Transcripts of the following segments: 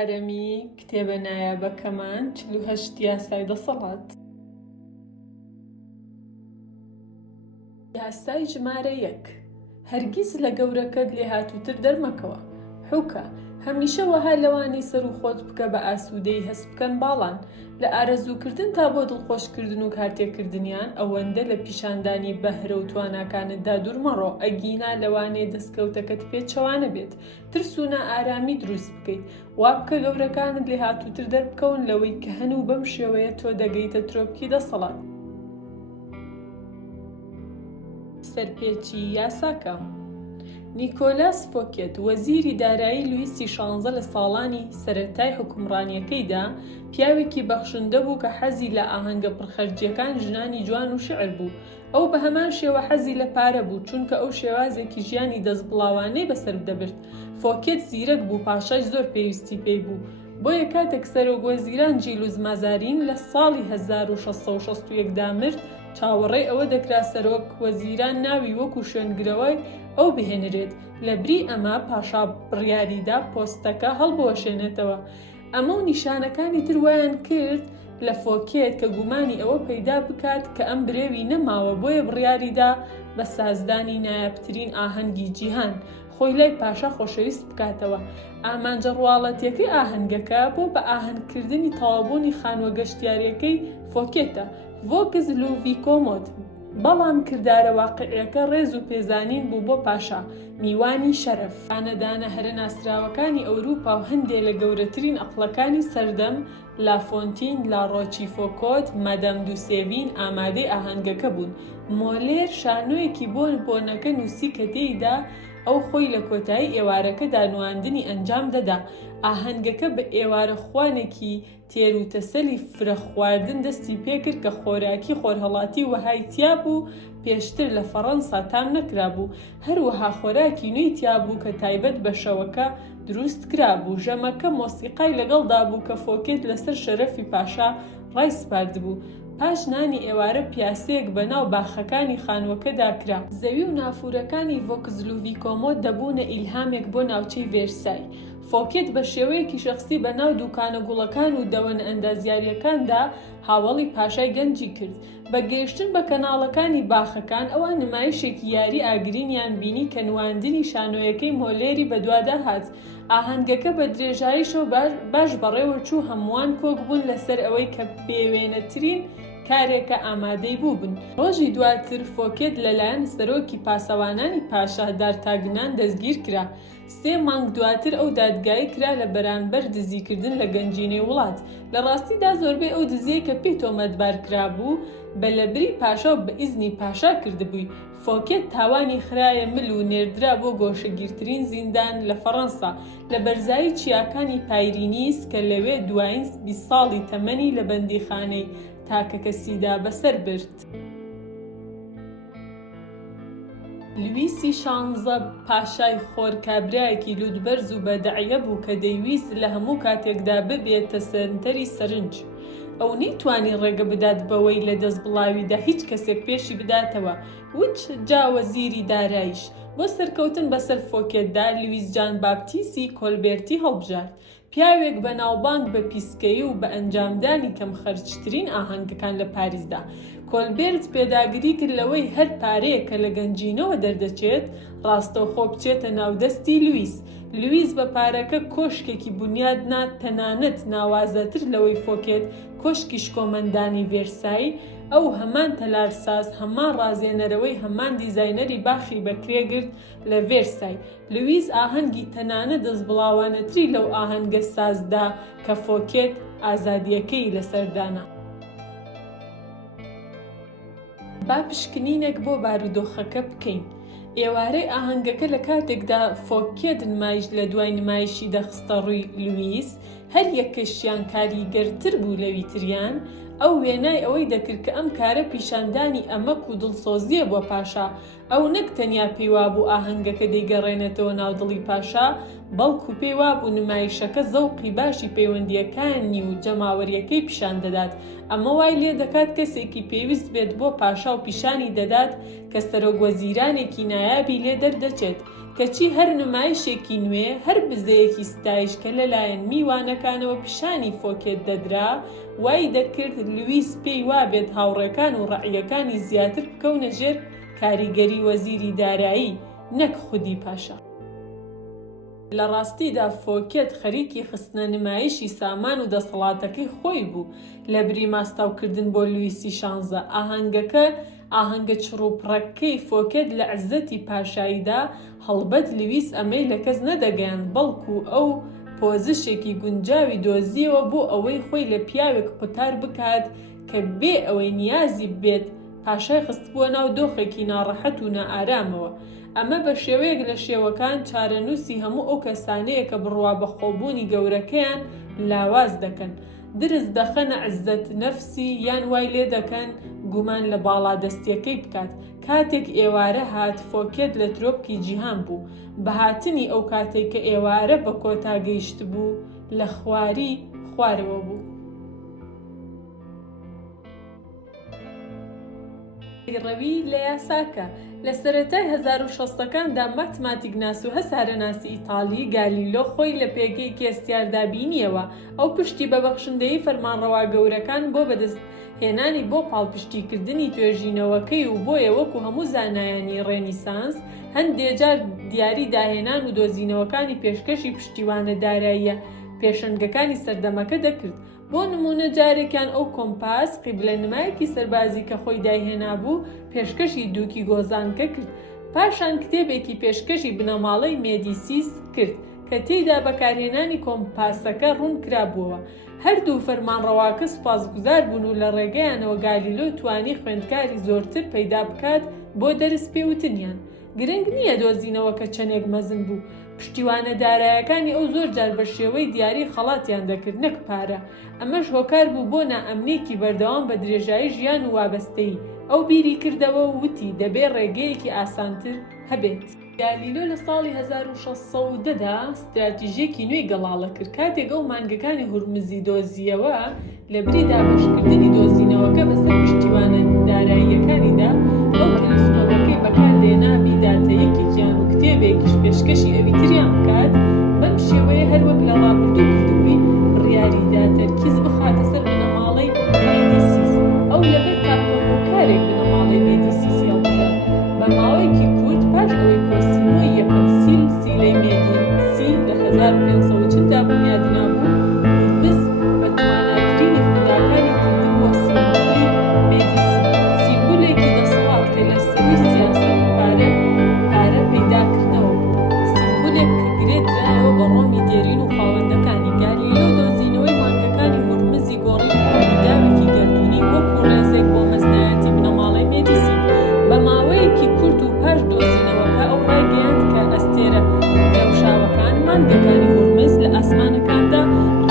چوارەمی کتێبە نایابەکەمان 48 یاسای دەسەڵات. یاسای ژمارە 1. هەرگیز لە گەورەکەت لێهاتووتر دەرمەکەوە. حوکە هەمیشە وەها لەوانەی سەر و خۆت بکە بە ئاسوودەی هەست بکەن باڵان لە ئارەزووکردن تا بۆ دڵخۆشکردن و کارتێکردنیان ئەوەندە لە پیشاندانی بەهرە و تواناکانتدا دوورمەڕۆ ئەگینا لەوانەیە دەستکەوتەکەت پێچەوانە بێت ترس و نائارامی دروست بکەیت وا بکە گەورەکانت لێهاتووتر دەربکەون لەوەی کە هەن و بەم شێوەیە تۆ دەگەیتە ترۆپکی دەسەڵات. سەرپێچی یاساکە. نیکۆلاس فۆکێت وەزیری دارایی لویسی 16 لە ساڵانی سەرەتای حکومڕانیەکەیدا پیاوێکی بەخشندە بوو کە حەزی لە ئاهەنگە پڕخەرجیەکان ژنانی جوان و شعر بوو. ئەو بە هەمان شێوە حەزی لە پارە بوو چونکە ئەو شێوازێکی ژیانی دەستبڵاوانەی بەسەر دەبرد. فۆکێت زیرەک بوو پاشاش زۆر پێویستی پێی بوو. بۆیە کاتێک سەرۆکوەزیران جیلوز مازارین لە ساڵی 1661 دا مرد چاوەڕێی ئەوە دەکرا سەرۆک وەزیران ناوی وەکو شوێنگرەوەی ئەو بهێنرێت. لەبری ئەمە پاشا بڕیاریدا پۆستەکە هەڵبوەشێنێتەوە. ئەمە و نیشانەکانی تر وایان کرد لە فۆکێت کە گومانی ئەوە پەیدا بکات کە ئەم برێوی نەماوە بۆیە بڕیاریدا بە سازدانی نایابترین ئاهەنگی جیهان خۆی لای پاشا خۆشەویست بکاتەوە. ئامانجە ڕواڵەتیەکەی ئاهەنگەکە بۆ بە ئاهەنگکردنی تەواوبوونی خانوە گەشتیارەکەی فۆکێتە ڤۆکس لوڤی کۆمۆد. بەڵام کردارە واقعیەکە ڕێز و پێزانین بوو بۆ پاشا میوانی شەرەف. خانەدانە هەرە ناسراوەکانی ئەوروپا و هەندێک لە گەورەترین ئەقڵەکانی سەردەم لافۆنتین، لاڕۆچیفۆکۆت، مەدەم دووسێڤین ئامادەی ئاهەنگەکە بوون. مۆلێر شانۆیەکی بۆ بۆنەکە نووسی کە تێیدا ئەو خۆی لە کۆتایی ئێوارەکەدا نواندنی ئەنجام دەدا. ئاهەنگەکە بە ئێوارە خوانێکی تێر و تەسەلی فرە خواردن دەستی پێکرد کە خۆراکی خۆرهەڵاتی وەهای تیا بوو پێشتر لە فەڕەنسا تام نەکرابوو. هەروەها خۆراکی نوێی تیا بوو کە تایبەت بە شەوەکە دروست کرابوو. ژەمەکە مۆسیقای لەگەڵدا بوو کە فۆکێت لەسەر شەرەفی پاشا ڕای سپارد بوو. پاش نانی ئێوارە پیاسەیەک بەناو باخەکانی خانووەکەدا کرا. زەوی و نافورەکانی ڤۆکس لوڤی کۆمۆد دەبوونە ئیلهامێک بۆ ناوچەی ڤێرسای. فۆکێت بە شێوەیەکی شەخسی بەناو دوکانە گوڵەکان و دەوەنە ئەندازیاریەکاندا هاوڵی پاشای گەنجی کرد. بە گەیشتن بە کەناڵەکانی باخەکان ئەوان نمایشێکی یاری ئاگرینیان بینی کە نواندنی شانۆیەکەی مۆلێری بەدووادا هات. ئاهەنگەکە بە درێژاییشەوە باش بەڕێوە چوو هەمووان کۆک بوون لەسەر ئەوەی کە پێوێنەترین کارێکە ئامادەی بوو بن. ڕۆژی دواتر فۆکێت لەلایەن سەرۆکی پاسەوانانی پاشا دارتاگنان دەستگیر کرا. 3 مانگ دواتر ئەو دادگایی کرا لە بەرامبەر دزیکردن لە گەنجینەی وڵات. لە ڕاستیدا زۆربەی ئەو دزیەی کە پێی تۆمەتبار کرابوو بە لەبری پاشا و بە ئیزنی پاشا کردبووی. فۆکێت تاوانی خرایە مل و نێردرا بۆ گۆشەگیرترین زیندان لە فەڕەنسا لە بەرزایی چیاکانی پایرینیس کە لەوێ دوایین 20 ساڵی تەمەنی لە بەندیخانەی تاکە کەسیدا بەسەر برد. لویسی 16 پاشای خۆر کابرایەکی لوودبەرز و بەدەعیە بوو کە دەیویست لە هەموو کاتێکدا ببێتە سەنتەری سەرنج. ئەو نەیتوانی ڕێگە بدات بەوەی لە دەست بڵاویدا هیچ کەسێک پێشی بداتەوە. وچ جا وەزیری داراییش بۆ سەرکەوتن بەسەر فۆکێتدا لویس جان باپتیسی کۆلبێرتی هەڵبژارد. پیاوێک بە ناوبانگ بە پیسکەیی و بە ئەنجامدانی کەم خەرجترین ئاهەنگەکان لە پاریسدا. کۆلبێرت پێداگیری کرد لەوەی هەر پارەیە کە لە گەنجینەوە دەردەچێت ڕاستەوخۆ بچێتە ناودەستی لویس. لویس بە پارەکە کۆشکێکی بنیاد نات تەنانەت ناوازەتر لەوەی فۆکێت کۆشکی شکۆمەندانی ڤێرسایی. ئەو هەمان تەلارساز هەمان ڕازێنەرەوەی هەمان دیزاینەری باخی بەکرێگرت لە ڤێرسای. لویس ئاهەنگی تەنانە دەستبڵاوانەتری لەو ئاهەنگە سازدا کە فۆکێت ئازادیەکەی لەسەردانا. با پشکنینێک بۆ بارودۆخەکە بکەین. ئێوارەی ئاهەنگەکە لە کاتێکدا فۆکێت نمایش لە دوای نمایشی دەخستە ڕووی لویس هەر یەکەشیان کاریگەرتر بوو لەوی تریان. ئەو وێنای ئەوەی دەکرد کە ئەم کارە پیشاندانی ئەمەک و دڵسۆزیە بۆ پاشا. ئەو نەک تەنیا پێیوا بوو ئاهەنگەکە دەیگەڕێنێتەوە ناودڵی پاشا بەڵکو پێی وابوو نمایشەکە زەوقی باشی پەیوەندیەکانی و جەماوەریەکەی پیشان دەدات. ئەمە وای لێ دەکات کەسێکی پێویست بێت بۆ پاشا و پیشانی دەدات کە سەرۆکوەزیرانێکی نایابی لێ دەردەچێت، کەچی هەر نمایشێکی نوێ، هەر بزەیەکی ستایش کە لەلایەن میوانەکانەوە پیشانی فۆکێت دەدرا، وای دەکرد لویس پێی وابێت هاوڕێکان و ڕەعیەکانی زیاتر بکەونە ژێر کاریگەری وەزیری دارایی، نەک خودی پاشا. لە ڕاستیدا فۆکێت خەریکی خستنە نمایشی سامان و دەسەڵاتەکەی خۆی بوو لە بری ماستاوکردن بۆ لویسی 16. ئاهەنگەکە ئاهەنگە چڕوپڕەکەی فۆکێت لە عزەتی پاشاییدا هەڵبەت لویس ئەمەی لە کەس نەدەگەیاند، بەڵکو ئەو پۆزشێکی گونجاوی دۆزیەوە بۆ ئەوەی خۆی لە پیاوێک قوتار بکات کە بێ ئەوەی نیازی بێت پاشای خست بووە ناو دۆخێکی ناڕەحەت و نائارامەوە. ئەمە بە شێوەیەک لە شێوەکان چارەنووسی هەموو ئەو کەسانەیە کە بڕوا بە خۆبوونی گەورەکەیان لاواز دەکەن، درست دەخەنە عزەت نەفسی یان وای لێ دەکەن گومان لە باڵا دەستیەکەی بکات. کاتێک ئێوارە هات فۆکێت لە ترۆپکی جیهان بوو، بە هاتنی ئەو کاتێک کە ئێوارە بە کۆتا گەیشت بوو لە خواری خوارەوە بوو. ڕەوی لە یاساکە لە سەرەتای 1600ەکاندا ماتماتیکناس و هەسارەناسی ئیتاڵی گالیلۆ خۆی لە پێگەیەکی ئەستیاردا بینیەوە. ئەو پشتی بە بەخشندەی فەرمانڕەوا گەورەکان بۆ بەدەست هێنانی بۆ پاڵپشتیکردنی توێژینەوەکەی و بۆیە وەکو هەموو زانایانی ڕێنیسانس هەندێک جار دیاری داهێنان و دۆزینەوەکانی پێشکەشی پشتیوانە داراییە پێشەنگەکانی سەردەمەکە دەکرد. بۆ نمونە جارێکیان ئەو کۆمپاس قیبلەنمایەکی سەربازی کە خۆی داهێنا بوو پێشکەشی دووکی گۆزانکە کرد. پاشان کتێبێکی پێشکەشی بنەماڵەی مێدیسیس کرد کە تێیدا بەکارهێنانی کۆمپاسەکە ڕوون کرابووەوە. هەردوو فەرمانڕەواکە سوپاسگوزار بوون و لە ڕێگەیانەوە گالیلۆ توانی خوێندکاری زۆرتر پەیدا بکات بۆ دەرس پێوتنیان. گرنگ نییە دۆزینەوەکە چەندێک مەزن بوو. پشتیوانە دارایەکانی ئەو زۆر جار بە شێوەی دیاری خەڵاتیان دەکرد نەک پارە. ئەمەش هۆکار بوو بۆ نائەمنێکی بەردەوام بە درێژایی ژیان و وابەستەی. ئەو بیری کردەوە و وتی دەبێ ڕێگەیەکی ئاسانتر هەبێت. گالیلۆ لە ساڵی 1610دا استراتیژیەکی نوێی گەڵاڵە کرد. کاتێک ئەو مانگەکانی هورمزی دۆزیەوە لە بری دابەشکردنی دۆزینەوەکە بەسەر پشتیوانە داراییەکانیدا ئەو تەلەسکۆپەکەی بەکاردێنا بیداتەیەکێکیان و کتێبێکیش پێشکەشی ئەوی تریان بکات. بەم شێوەیە هەروەک لە ڕابردوو کردبووی بڕیاریدا تەرکیز بخاتە سەر بنەماڵەی مێدیسیس. ئەو لەبەر تاکە هۆکارێک بنەماڵەی مێدیسیسی هەڵبژێت. بە ماوەیەکی کورت پاش ئەوەی کۆسیمۆی یەکەم سیلەی مێدیسی لە 1540دا بنیادنا بوو، هورمز بە تواناترینی خوداکانی کردبووە سیمبۆلی مێدیسی، سیمبۆلێکی دەسەڵات کە لە سەوی سیاسەت و پارە پەیداکردنەوە بوو، سیمبۆلێک کە گرێدرایەوە بە ڕۆمی دێرین و خاوەندەکانی. گالیلۆ دۆزینەوەی مانگەکانی هورمزی گۆڕی داوێکی گەردوونی وەکو ڕێزێک بۆ مەزنایەتی بنەماڵەی مێدیسی. بە ماوەیەکی کورت و پاش دۆزینەوەکە ئەو ڕاگەیاند کە ئەستێرە درەوشاوەکان مانگەکانی هورمز لە ئاسمانەکاندا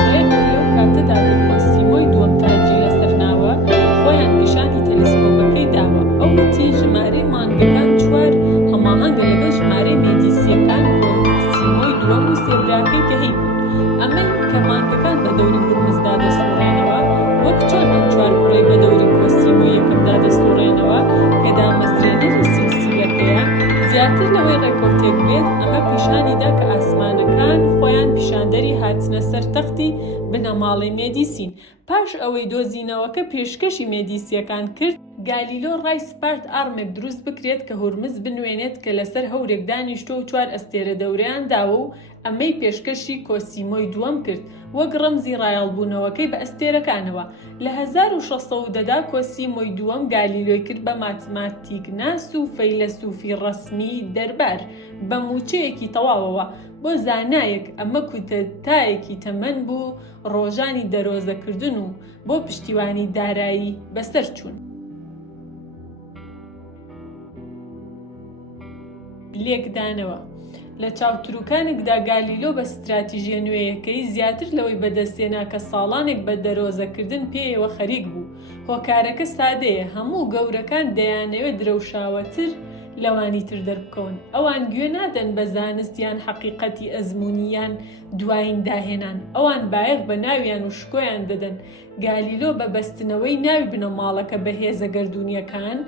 ڕێک لەو کاتەدا کە کۆسیمۆی دووەم تاجی لەسەرناوە خۆیان پیشانی تەلەسکۆپەکەی داوە. ئەو وتی ژمارەی مانگەکان 4 هەماهەنگە لەگەڵ ژمارەی مێدیسیەکان کۆسیمۆی دووەم و سێبراکەی کە هەی بوون. ئەمەی کە مانگەکان بە دەوری هورمزدا دەسوڕێنەوە وەک چۆن ئەم 4 کوڕەی بە دەوری کۆسیمۆی یەکەمدا دەسوڕێنەوە کە دامەزرێنەری سیلسیلەکەیە زیاتر لەوەی ڕێکۆتێک بێت. ئەمە پیشانیدا کە ئاسمانەکان خۆیان پیشاندەری هاتنە سەر تەختی بنەماڵەی مێدیسین. پاش ئەوەی دۆزینەوەکە پێشکەشی مێدیسیەکان کرد، گالیلۆ ڕای سپارت ئارمێک دروست بکرێت کە هورمز بنوێنێت کە لەسەر هەورێک دانیشتۆ و 4 ئەستێرە دەورەیان داوە و ئەمەی پێشکەشی کۆسیمۆی دووەم کرد وەک ڕەمزی ڕایەڵبوونەوەکەی بە ئەستێرەکانەوە. لە 1610دا کۆسیمۆی دووەم گالیلۆی کرد بە ماتماتیکناس و فەیلسوفی ڕەسمی دەربار بە موچەیەکی تەواوەوە بۆ زانایەک. ئەمە کوتەتایەکی تەمەن بوو ڕۆژانی دەرۆزەکردن و بۆ پشتیوانی دارایی بەسەر چوون. لێکدانەوە لە چاوتروکانێکدا گالیلۆ بە ستراتیژیە نوێیەکەی زیاتر لەوەی بەدەستێنا کە ساڵانێک بە دەرۆزەکردن پێیەوە خەریک بوو. هۆکارەکە سادەیە، هەموو گەورەکان دەیانەوێت درەوشاوەتر لەوانی تر دەربکەون. ئەوان گوێ نادەن بە زانستیان حەقیقەتی ئەزمونیان دوایین داهێنان. ئەوان بایەخ بە ناویان و شکۆیان دەدەن. گالیلۆ بە بەستنەوەی ناوی بنەماڵەکە بەهێزە گەردوونیەکان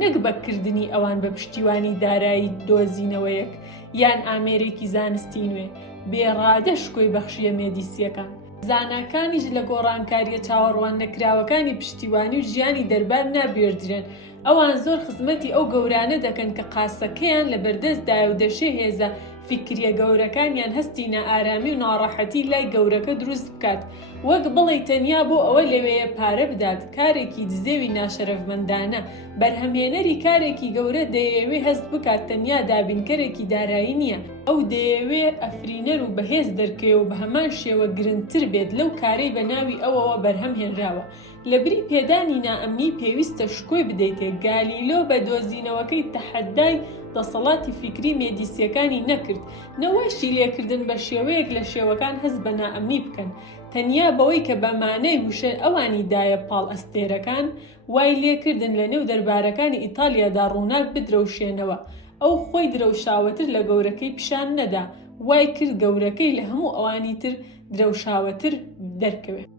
نەک بەکردنی ئەوان بە پشتیوانی دارایی دۆزینەوەیەک یان ئامێرێکی زانستی نوێ بێڕادە شکۆی بەخشیە مێدیسیەکان. زاناکانیش لە گۆڕانکاریە چاوەڕوان نەکراوەکانی پشتیوانی و ژیانی دەربار نابێردرێن. ئەوان زۆر خزمەتی ئەو گەورانە دەکەن کە قاسەکەیان لە بەردەستدایە و دەشێ هێزە فکریە گەورەکانیان هەستی نائارامی و ناڕەحەتی لای گەورەکە دروست بکات، وەک بڵێ تەنیا بۆ ئەوە لەوەیە پارە بدات. کارێکی دزێوی ناشەرەفمەندانە. بەرهەمهێنەری کارێکی گەورە دەیەوێ هەست بکات، تەنیا دابینکەرێکی دارایی نییە. ئەو دەیەوێ ئەفرینەر و بەهێز دەرکێ و بە هەمان شێوە گرنگتر بێت لەو کارەی بە ناوی ئەوەوە بەرهەم هێنراوە. لە بری پێدانی نائەمنی پێویستە شکۆی بدەیتێ. گالیلۆ بە دۆزینەوەکەی تەحەدای دەسەڵاتی فیکری مێدیسیەکانی نەکرد، نەواشی لێکردن بە شێوەیەک لە شێوەکان هەست بە نائەمنی بکەن، تەنیا بەوەی کە بە مانای وشە ئەوانی دایە پاڵ ئەستێرەکان وای لێکردن لە نێو دەربارەکانی ئیتالیادا ڕووناک بدرەوشێنەوە. ئەو خۆی درەوشاوەتر لە گەورەکەی پیشان نەدا، وای کرد گەورەکەی لە هەموو ئەوانی تر درەوشاوەتر دەرکەوێت.